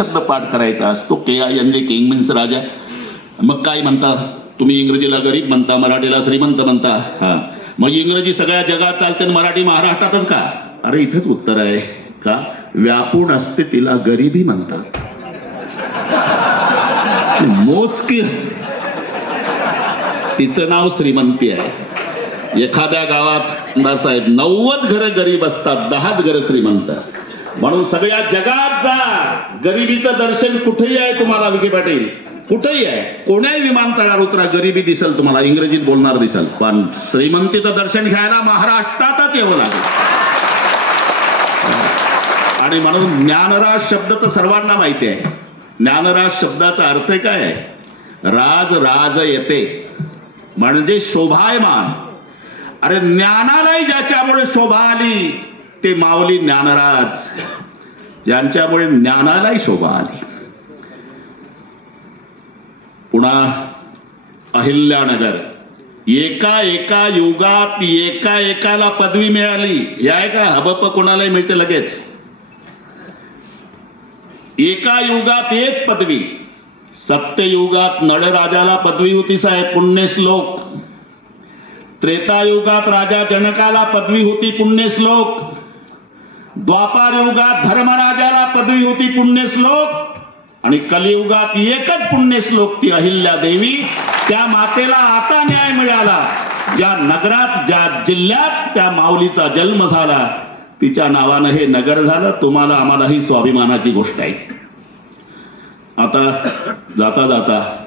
शब्द पाठ करायचा असतो. KING किंग मीन्स राजा. मग काय म्हणता तुम्ही? इंग्रजीला गरीब म्हणता, मराठीला श्रीमंत म्हणता. हा, मग इंग्रजी सगळ्या जगात चालते, मराठी महाराष्ट्रातच का? अरे इथंच उत्तर आहे. का? व्यापून असते तिला गरिबी म्हणतात, मोजकी असते तिचं नाव श्रीमंती आहे. एखाद्या गावात साहेब 90 घरं गरीब असतात, 10 घरं श्रीमंत. म्हणून सगळ्या जगात जा, गरिबीचं दर्शन कुठेही आहे तुम्हाला. विखे पाटील, कुठेही आहे, कोण्याही विमानतळावर उतरा, गरिबी दिसेल तुम्हाला, इंग्रजीत बोलणार दिसेल. पण श्रीमंतीचं दर्शन घ्यायला महाराष्ट्रातच यावं लागेल. आणि म्हणून ज्ञानराज शब्द तर सर्वांना माहिती आहे. ज्ञानराज शब्दाचा अर्थ काय आहे? राज राज येते म्हणजे शोभायमान. अरे ज्ञानालाही ज्याच्यामुळे शोभा आली ते माऊली ज्ञानराज, ज्यांच्यामुळे ज्ञानालाही शोभा आली. पुन्हा अहिल्यानगर, एका एका युगात एका एकाला पदवी मिळाली. हे आहे का? हबप कोणालाही मिळते लगेच. एका युगात एक पदवी. सत्ययुगात नळराजाला पदवी होती साहेब, पुण्यश्लोक. त्रेतायुगात राजा जनकाला पदवी होती, पुण्यश्लोक. द्वापार युगात धर्मराजाला पदवी होती, पुण्यश्लोक. आणि कलियुगात एकच पुण्यश्लोक, ती अहिल्या देवी. त्या मातेला आता न्याय मिळाला. ज्या नगरात, ज्या जिल्ह्यात त्या माऊलीचा जन्म झाला, तिच्या नावानं हे नगर झालं. तुम्हाला आम्हाला ही स्वाभिमानाची गोष्ट आहे. आता जाता जाता